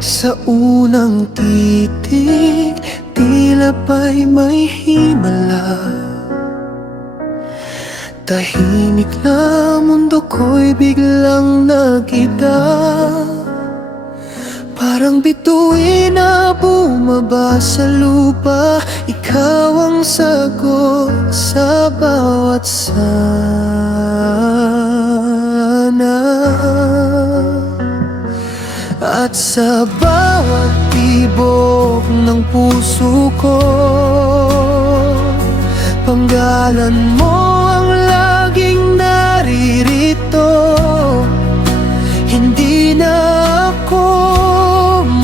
Sa unang titig, tila ba'y may himala. Tahimik na mundo ko'y biglang nag-ida. Parang bituin na bumaba sa lupa. Ikaw ang sagot sa bawat sana. At sa bawat tibok ng puso ko, panggalan mo ang laging naririto. Hindi na ako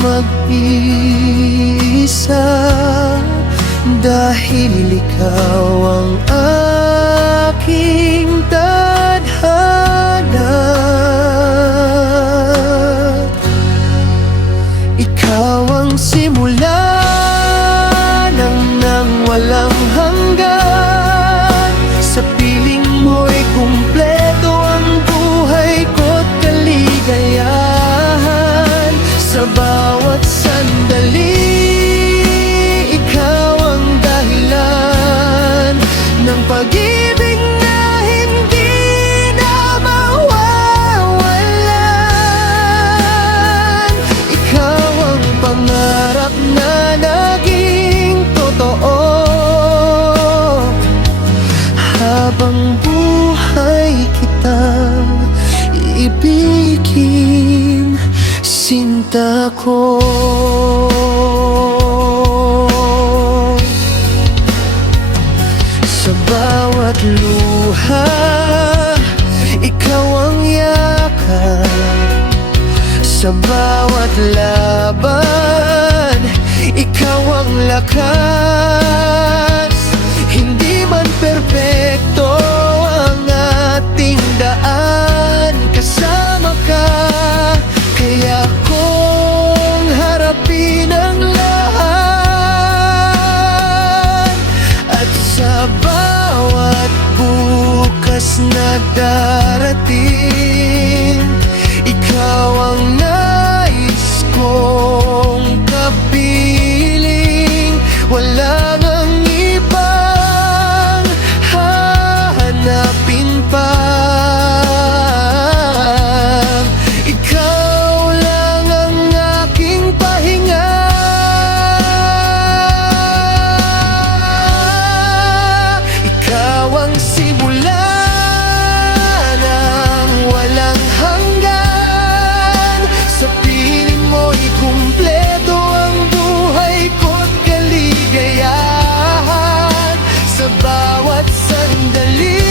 mag-iisa, dahil ikaw ang aking tadhana. Ikaw ang simula nang walang hanggan. Sa piling mo'y kumpleto ang buhay ko't kaligayahan. Sa bawat sandali, ikaw ang dahilan ng pag-ibig na hindi na mawawalan. Ikaw ang pangarap na naging totoo. Habang buhay kitang iibigin, sinta ko. Sa bawat luha, ikaw ang yakap. Sa bawat laban, ikaw ang lakas. Hindi man perpekto ang ating daan, kasama ka, kaya kong harapin ang lahat. At sa bawat bukas na darating, ikaw ang nais kong kapiling. Wala nang ibang hahanapin pa. Ikaw lang ang aking pahinga. Ikaw ang simula ng walang hanggan. Sa piling mo'y kumpleto ang buhay ko't kaligayahan. Sa bawat sandali,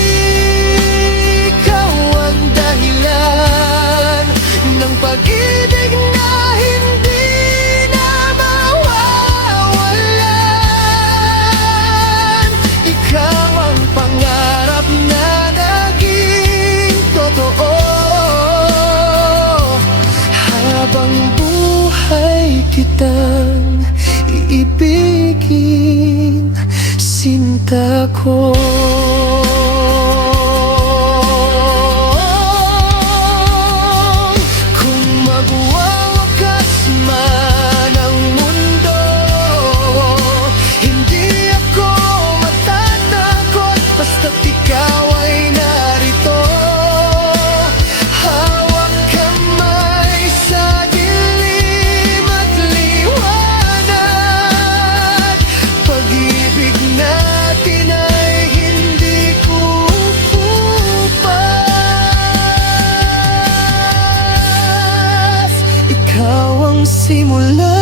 ikaw ang dahilan ng pag-ibig na hindi na mawawalan. Ikaw ang pangarap na naging totoo. Habang buhay kitang iibigin, sinta ko. Kung magwawakas man ang mundo, hindi ako matatakot, basta't ikaw ay narito. Hawak kamay sa dilim at liwanag. Pag-ibig natin ay hindi kukupas. Ikaw ang simula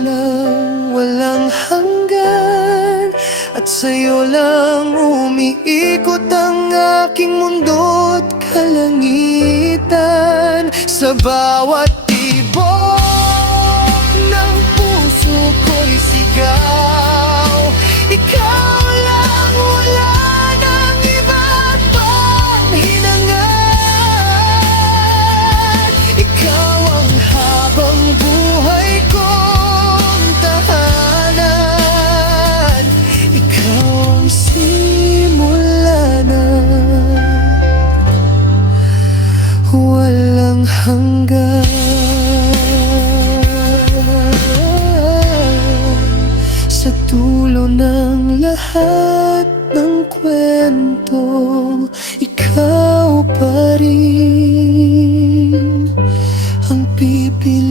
ng walang hanggan, at sa'yo lang umiikot ang aking mundo't kalangitan. Sa bawat tibok ng puso ko'y sigaw. Ikaw lang, wala nang iba pang hinangad. Ikaw ang habang buhay kong tahanan. Ikaw ang simula ng walang hanggan. Sa dulo ng lahat ng kwento, ikaw pa rin ang pipili